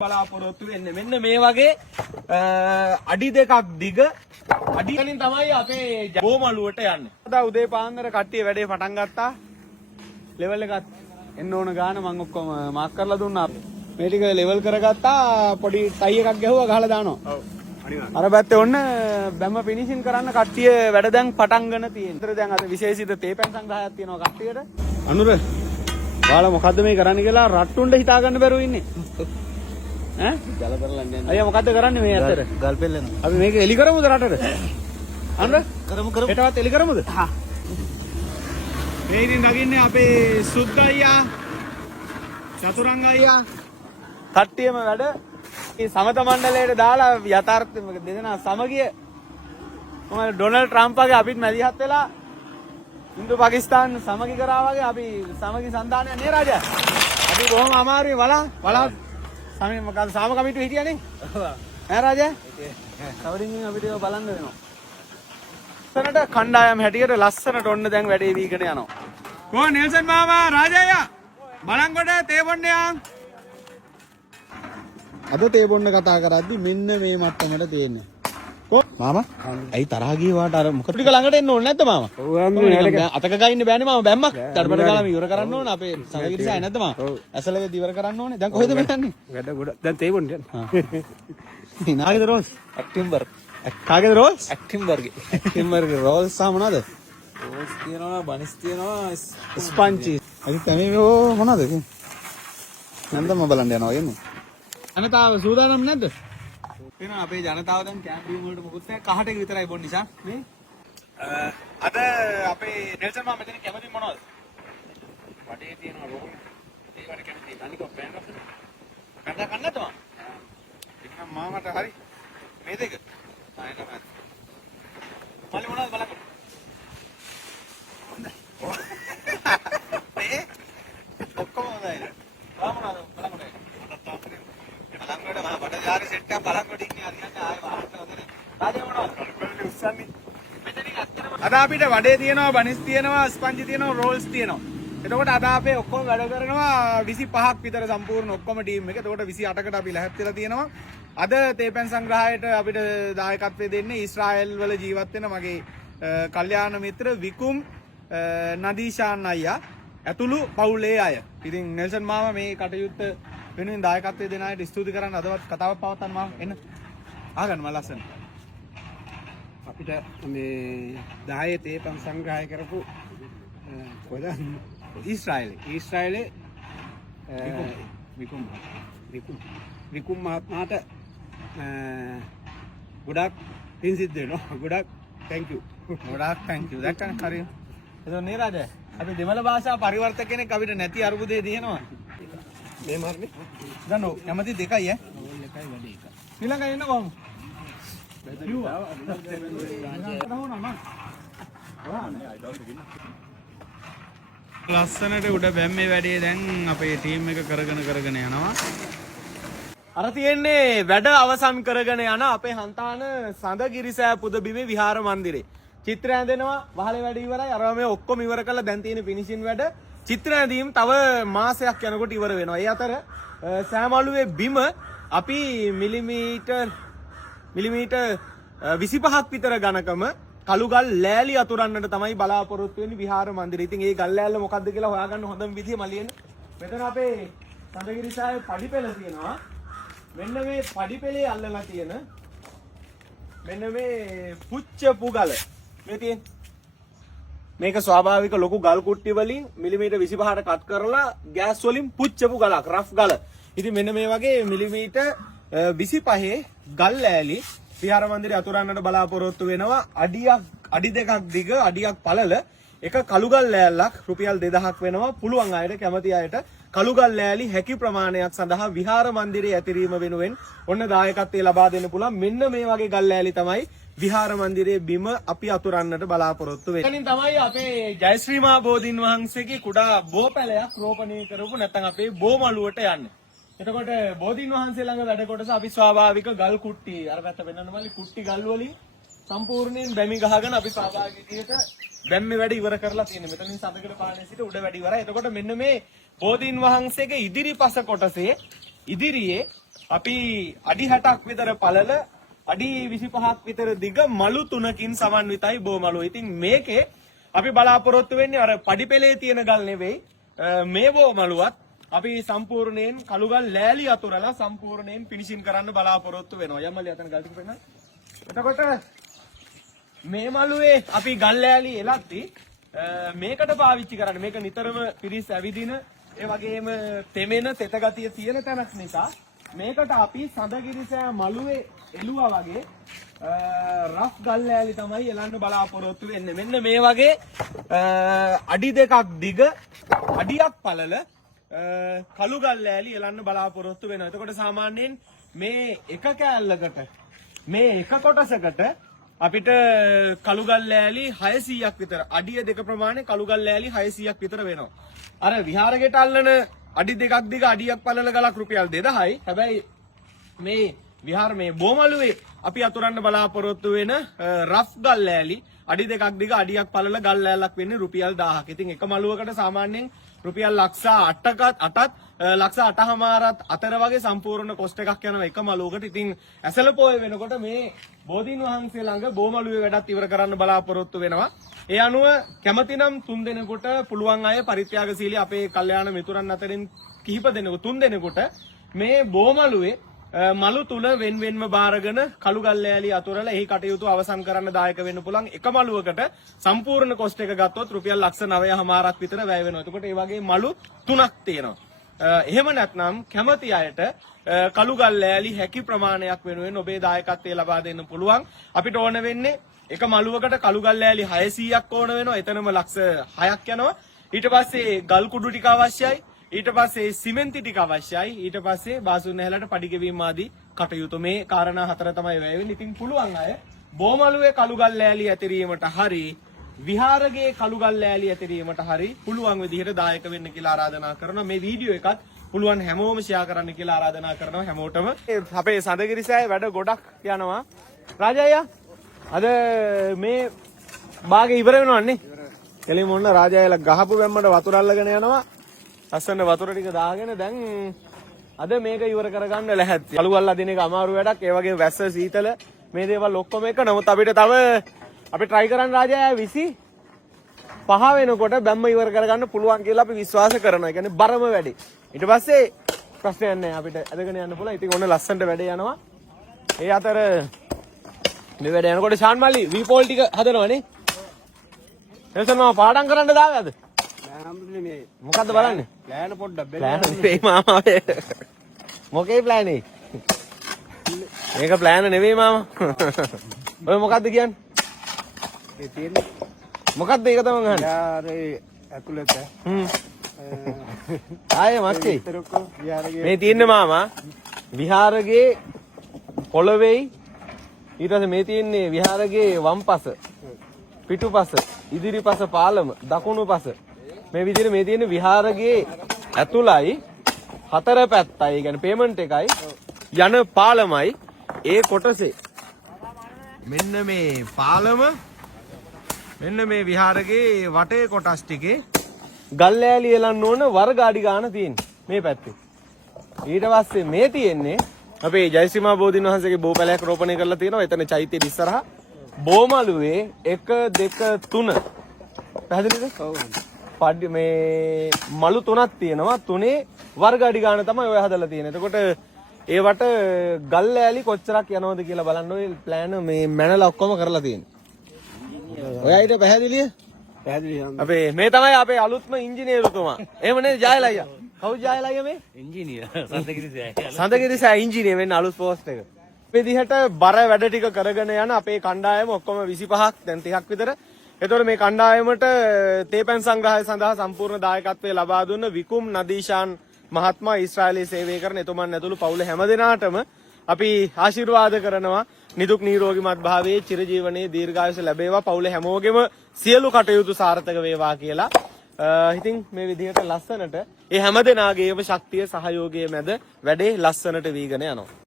බලාපොරොත්තු වෙන්නේ මෙන්න මේ වගේ අඩි දෙකක් දිග අඩි කලින් තමයි අපේ බෝමළුවට යන්නේ. අද උදේ පාන්දර කට්ටිය වැඩේ පටන් ගත්තා. ලෙවල් එකත් එන්න ඕන ගාන මම ඔක්කොම මාක් කරලා දුන්නා. මේ ටික ලෙවල් කරගත්තා. පොඩි ටයි එකක් ගැහුවා ගහලා දානවා. ඔව්. අනිවාර්යයෙන්. අර පැත්තේ ඔන්න බැම්ම ෆිනිෂින් කරන්න කට්ටිය වැඩ දැන් පටන් ගන්න තියෙනවා. ඒතර දැන් අද විශේෂිත තේපැන් සංග්‍රහයක් තියෙනවා කට්ටියට. අනුර ඔයාලා මොකද්ද මේ කරන්න කියලා රට්ටුන්ට හිතා ගන්න බැරුව ඉන්නේ. ඈ ගල කරලා යන්නේ. අයියා මොකද්ද කරන්නේ මේ අතර? ගල් පෙල්ලනවා. අපි මේක එලි කරමුද රටට? අන්න කරමු. හෙටවත් එලි කරමුද? හා. මේ ඉතින් නගින්නේ අපේ සුද්ද අයියා, චතුරංග අයියා. කට්ටියම වැඩ මේ සමත මණ්ඩලයට දාලා යථාර්ථ දෙදෙනා සමගිය මොකද ඩොනල්ඩ් ට්‍රම්ප්ගේ අපිත් මැදිහත් වෙලා ඉන්දු පාකිස්තාන සමගි කරා වගේ අපි සමගි සන්දානය නේ රාජා. අපි බොහොම අමාරුයි වලා සමේ මොකද සාම කමිටුව හිටියනේ. ඔව්. ඈ රාජා. කවරින්ගෙන් අපිට ඒක බලන්න වෙනවා. ලස්සනට කණ්ඩායම් හැටියට ලස්සනට ඔන්න දැන් වැඩේ වීගෙන යනවා. කො නෙල්සන් මාමා රාජයා බලංගොඩ තේ බොන්නේ යන්. අද තේ බොන්න කතා කරද්දි මෙන්න මේ මට්ටමට තියෙන්නේ. කො මාමා ඇයි තරහ ගියේ වාට අර මොකද ටික ළඟට එන්න ඕනේ නැද්ද මාමා? ඔව් අතක ගයින්න බෑනේ මාමා බැම්මක්. දඩබඩ ගාලා ඉවර කරන්න ඕනේ අපේ සංගීතය නැද්ද මාමා? ඔව් ඇසලෙදි ඉවර කරන්න ඕනේ. දැන් කොහෙද මෙතන්නේ? වැඩ ගොඩ දැන් තේ බොන්න යන්න. නාගේද රෝස්? ඇක්ටිම්බර්ග්. කාගේද රෝල්ස්? ඇක්ටිම්බර්ග් රෝල්ස් සහ මොනවද? රෝල්ස් තියෙනවා, බනිස් තියෙනවා, ස්පන්චි. අද තමයි මොනවද? නන්දම බලන්න යනවා යන්නේ. ජනතාව සූදානම් නැද්ද? වෙනවා අපේ ජනතාව දැන් කැම්ප් බීම් වලට මොකුත් නැහැ. කහට එක විතරයි බොන්න නිසා මේ. අද අපේ නෙල්සන් මාම මෙතන කැමති මොනවද? වඩේ තියෙනවා රෝල්. ඒ වඩේ කැමති. අනික පෑන් රස. කන්න කන්නද මම? ඉතින් මාමට හරි. මේ දෙක. ආයෙත් මල්ලි මොනවද බලන්න. මේ ඔක්කොම හොඳයි. බලමුද බලමුද. බලංගොඩ මම බඩජාරි සෙට් එකක් බලංගොඩ ඉන්නේ අරියන්නේ ආයෙ වාහන හොදනේ. රාජේ මොනවද? උස්සන්නේ. මෙතනින් අත්තම අද අපිට වඩේ තියෙනවා, බනිස් තියෙනවා, ස්පන්ජි තියෙනවා, රෝල්ස් තියෙනවා. එතකොට අද අපේ ඔක්කොම වැඩ කරනවා 25ක් විතර සම්පූර්ණ ඔක්කොම ටීම් එක. එතකොට 28කට අපි ලැහැත් වෙලා තියෙනවා. අද තේපැන් සංග්‍රහයට අපිට දායකත්වය දෙන්නේ ඊශ්‍රායල් වල ජීවත් වෙන මගේ කල්යාණ මිත්‍ර විකුම් නදීෂාන් අයියා ඇතුළු පවුලේ අය. ඉතින් නෙල්සන් මාමා මේ කටයුත්ත වෙනුවෙන් දායකත්වය දෙන අයට ස්තුති කරන්න අදවත් කතාවක් පවත්වන්න මාම එන්න. අහගන්න මම ලස්සන. අපිට මේ 10 තේපැන් සංග්‍රහය කරපු කොහෙද? ඊශ්‍රායලේ විකුම් මහත්මයාට ගොඩක් පින් සිද්ධ වෙනවා. ගොඩක් thank you. ගොඩාක් thank you. දැක්කනේ හරිය. එතකොට නේ රාජා අපි දෙමළ භාෂා පරිවර්තක කෙනෙක් අපිට නැති අරුබුදේ දිනනවා. මේ මාර්නේ. දැන් ඔව් කැමති දෙකයි ඈ. ඕල් එකයි වැඩි එක. ශ්‍රී ලංකාවේ එන්න කොහොමද? ලස්සනට උඩ බැම්මේ වැඩේ දැන් අපේ ටීම් එක කරගෙන යනවා. අර තියෙන්නේ වැඩ අවසන් කරගෙන යන අපේ හන්තාන සඳගිරිසෑ පුදබිමේ විහාර මන්දිරේ. චිත්‍ර ඇඳෙනවා, වහලේ වැඩ ඉවරයි. අර මේ ඔක්කොම ඉවර කරලා දැන් තියෙන ෆිනිෂින් වැඩ. චිත්‍ර ඇඳීම් තව මාසයක් යනකොට ඉවර වෙනවා. ඒ අතර සෑමලුවේ බිම අපි මිලිමීටර් 25ක් විතර ඝනකම කළුගල් ලෑලි අතුරන්නට තමයි බලාපොරොත්තු වෙන්නේ විහාර මන්දිරේ. ඉතින් ඒ ගල් ලෑල්ල මොකද්ද කියලා හොයාගන්න හොඳම විදිය මලියෙන්න. මෙතන අපේ සඳගිරිසාවේ පඩිපෙළ තියෙනවා. මෙන්න මේ පඩිපෙළේ අල්ලලා තියෙන මෙන්න මේ පුච්චපු ගල. මේ තියෙන මේක ස්වාභාවික ලොකු ගල් කුට්ටි වලින් මිලිමීටර් 25ට කට් කරලා ගෑස් වලින් පුච්චපු ගලක්, රෆ් ගල. ඉතින් මෙන්න මේ වගේ මිලිමීටර් 25 ගල් ලෑලි විහාර මන්දිරය අතුරන්නට බලාපොරොත්තු වෙනවා. අඩි දෙකක් දිග, අඩියක් පළල එක කළුගල් ලෑල්ලක් රුපියල් 2000ක් වෙනවා. පුළුවන් අයට, කැමති අයට කළුගල් ලෑලි හැකි ප්‍රමාණයක් සඳහා විහාර මන්දිරයේ ඇතිරීම වෙනුවෙන් ඔන්න දායකත්වය ලබා දෙන්න පුළුවන්. මෙන්න මේ වගේ ගල් ලෑලි තමයි විහාර මන්දිරයේ බිම අපි අතුරන්නට බලාපොරොත්තු වෙන්නේ. එතනින් තමයි අපේ ජයශ්‍රී මහ බෝධීන් වහන්සේගේ කුඩා බෝපැලයක් රෝපණය කරපු නැත්නම් අපේ බෝමළුවට යන්නේ. එතකොට බෝධීන් වහන්සේ ළඟ වැඩ කොටස අපි ස්වාභාවික ගල් කුට්ටි අර පැත්ත වෙනන්න මල්ලි කුට්ටි ගල් වලින් සම්පූර්ණයෙන් බැමි ගහගෙන අපි ස්වාභාවික විදිහට බැම්මේ වැඩ ඉවර කරලා තියෙනවා. මෙතනින් සඳකඩ පානේ සිට උඩ වැඩ ඉවරයි. එතකොට මෙන්න මේ බෝධීන් වහන්සේගේ ඉදිරිපස කොටසේ ඉදිරියේ අපි අඩි 60ක් විතර පළල අඩි 25ක් විතර දිග මලු 3කින් සමන්විතයි බෝමලුව. ඉතින් මේකේ අපි බලාපොරොත්තු වෙන්නේ අර පඩිපෙලේ තියෙන ගල් නෙවෙයි. මේ බෝමලුවත් අපි සම්පූර්ණයෙන් කළුගල් ලෑලි අතුරලා සම්පූර්ණයෙන් ෆිනිෂින් කරන්න බලාපොරොත්තු වෙනවා. යම්මලි අතන ගල් ටික පෙන්නන්න. එතකොට මේ මලුවේ අපි ගල් ලෑලි එලද්දි මේකට පාවිච්චි කරන්නේ මේක නිතරම පිරිස් ඇවිදින ඒ වගේම තෙමෙන තෙත ගතිය තියෙන තැනක් නිසා මේකට අපි සඳගිරිසෑ මලුවේ එළුවා වගේ රෆ් ගල් ලෑලි තමයි එලන්න බලාපොරොත්තු වෙන්නේ. මෙන්න මේ වගේ අඩි 2ක් දිග අඩියක් පළල කළු ගල් ලෑලි එලන්න බලාපොරොත්තු වෙනවා. එතකොට සාමාන්‍යයෙන් මේ එක කෑල්ලකට මේ එක කොටසකට අපිට කළු ගල් ලෑලි 600ක් විතර අඩිය 2 ප්‍රමාණය කළු ගල් ලෑලි 600ක් විතර වෙනවා. අර විහාරගෙට අල්ලන අඩි 2ක් දිග අඩියක් පළල ගලක් රුපියල් 2000යි. හැබැයි මේ විහාර මේ බෝමලුවේ අපි අතුරන්න බලාපොරොත්තු වෙන රෆ් ගල් ලෑලි අඩි 2ක් දිග අඩියක් පළල ගල් ලෑල්ලක් වෙන්නේ රුපියල් 1000ක්. ඉතින් එක මලුවකට සාමාන්‍යයෙන් රුපියල් ලක්ෂ 8ත් ලක්ෂ 8මාරත් අතර වගේ සම්පූර්ණ කොස්ට් එකක් යනවා එක මලුවකට. ඉතින් ඇසල පොය වෙනකොට මේ බෝධීන් වහන්සේ ළඟ බෝමලුවේ වැඩත් ඉවර කරන්න බලාපොරොත්තු වෙනවා. ඒ අනුව කැමතිනම් 3 දෙනෙකුට පුළුවන් අය පරිත්‍යාගශීලී අපේ කල්යාණ මිතුරන් අතරින් කිහිප දෙනෙකු 3 දෙනෙකුට මේ බෝමලුවේ මලු තුන වෙන්වෙන්ම බාරගෙන කළු ගල් ලෑලි අතුරලා එහි කටයුතු අවසන් කරන්න දායක වෙන්න පුළුවන්. එක මලුවකට සම්පූර්ණ කොස්ට් එක ගත්තොත් රුපියල් ලක්ෂ 9මාරක් විතර වැය වෙනවා. එතකොට මේ වගේ මලු 3ක් තියෙනවා. එහෙම නැත්නම් කැමති අයට කළු ගල් ලෑලි හැකි ප්‍රමාණයක් වෙනුවෙන් ඔබේ දායකත්වය ලබා දෙන්න පුළුවන්. අපිට ඕන වෙන්නේ එක මලුවකට කළු ගල් ලෑලි 600ක් ඕන වෙනවා. එතනම ලක්ෂ 6ක් යනවා. ඊට පස්සේ ගල් කුඩු ටික අවශ්‍යයි. ඊට පස්සේ සිමෙන්ති ටික අවශ්‍යයි. ඊට පස්සේ බාසුන් නැහැලට පඩි ගෙවීම ආදී කටයුතු මේ කාරණා 4 තමයි වැය වෙන්නේ. ඉතින් පුළුවන් අය බෝමලුවේ කළු ගල් ලෑලි ඇතිරීමට හරි විහාරගේ කළු ගල් ලෑලි ඇතිරීමට හරි පුළුවන් විදිහට දායක වෙන්න කියලා ආරාධනා කරනවා. මේ වීඩියෝ එකත් පුළුවන් හැමෝම ෂෙයා කරන්න කියලා ආරාධනා කරනවා හැමෝටම. අපේ සඳගිරිසෑය වැඩ ගොඩක් යනවා. රාජායා අද මේ භාගය ඉවර වෙනවන්නේ. එළිම මොන්න රාජායලා ගහපු බැම්මට වතුර අල්ලගෙන යනවා. අස්සන්න වතුර ටික දාගෙන දැන් අද මේක ඉවර කරගන්න ලැහැත්ති. කළු ගල් අදින එක අමාරු වැඩක්. ඒ වගේ වැස්ස සීතල මේ දේවල් ඔක්කොම එක. නමුත් අපිට තව අපි try කරන්න රාජායා 25 වෙනකොට බැම්ම ඉවර කරගන්න පුළුවන් කියලා අපි විශ්වාස කරනවා. ඒ කියන්නේ බරම වැඩි. ඊට පස්සේ ප්‍රශ්නයක් නැහැ අපිට අදගෙන යන්න පුළුවන්. ඉතින් ඔන්න ලස්සනට වැඩ යනවා. ඒ අතර මේ වැඩ යනකොට ෂාන් මල්ලි වීපෝල් ටික හදනවනේ. එතන මම පාඩම් කරන්න දාගද? මේ මොකද්ද බලන්නේ? ප්ලෑන් පොඩ්ඩක් ප්ලෑන් නෙවෙයි මාමා. මොකේ ප්ලෑන් එක? මේක ප්ලෑන් නෙවෙයි මාමා. ඔය මොකද්ද කියන්නේ? ඒ තියෙන්නේ මොකද්ද ඒක තමයි අහන්නේ? යාරේ ඇතුළත ආයේ මච්චේ. විතරකෝ යාරගේ මේ තියෙන්නේ මාමා විහාරගේ පොළවේයි ඊට පස්සේ මේ තියෙන්නේ විහාරගේ වම්පස පිටුපස ඉදිරිපස පාලම දකුණුපස මේ විදිහට මේ තියෙන විහාරගේ ඇතුළයි 4 පැත්තයි. ඒ කියන්නේ පේමන්ට් එකයි යන පාලමයි ඒ කොටසේ මෙන්න මේ පාලම මෙන්න මේ විහාරගේ වටේ කොටස් ටිකේ ගල් ලෑලි එලන්න ඕන වර්ග අඩි ගන්න තියෙන්නේ මේ පැත්තේ. ඊට පස්සේ මේ තියෙන්නේ අපේ ජයශ්‍රීමා බෝධීන් වහන්සේගේ බෝපැලයක් රෝපණය කරලා තියෙනවා. එතන චෛත්‍යය ඉස්සරහා බෝමලුවේ 1 2 3 පැහැදිලිද? ඔව්. පඩි මේ මලු 3ක් තියෙනවා. 3 වර්ග අඩි ගන්න තමයි ඔය හදලා තියෙන්නේ. එතකොට ඒවට ගල් ලෑලි කොච්චරක් යනවද කියලා බලන්න ඔය ප්ලෑන් මේ මැනලා ඔක්කොම කරලා තියෙන්නේ. ඔයයිට පැහැදිලිද? පැහැදිලි අපේ මේ තමයි අපේ අලුත්ම ඉංජිනේරුතුමා. එහෙම නේද ජයල අයියා? කවුද ජයල අයියා මේ? ඉංජිනේර සඳගිරිසෑය. සඳගිරිසෑය ඉංජිනේර වෙන්න අලුත් පෝස්ට් එක. මේ විදිහට බර වැඩ ටික කරගෙන යන අපේ කණ්ඩායම ඔක්කොම 25ක් දැන් 30ක් විතර. එතකොට මේ කණ්ඩායමට තේපැන් සංග්‍රහය සඳහා සම්පූර්ණ දායකත්වය ලබා දුන්න විකුම් නදීෂාන් මහත්මයා ඊශ්‍රායලයේ සේවය කරන එතුමන් ඇතුළු පවුල හැමදෙනාටම අපි ආශිර්වාද කරනවා. නිදුක් නිරෝගීමත් භාවයේ චිරජීවනයේ දීර්ඝායුෂ ලැබේවා. පවුල හැමෝගෙම සියලු කටයුතු සාර්ථක වේවා කියලා. ඉතින් මේ විදිහට ලස්සනට ඒ හැමදෙනාගේම ශක්තිය සහයෝගය මැද වැඩේ ලස්සනට වීගෙන යනවා.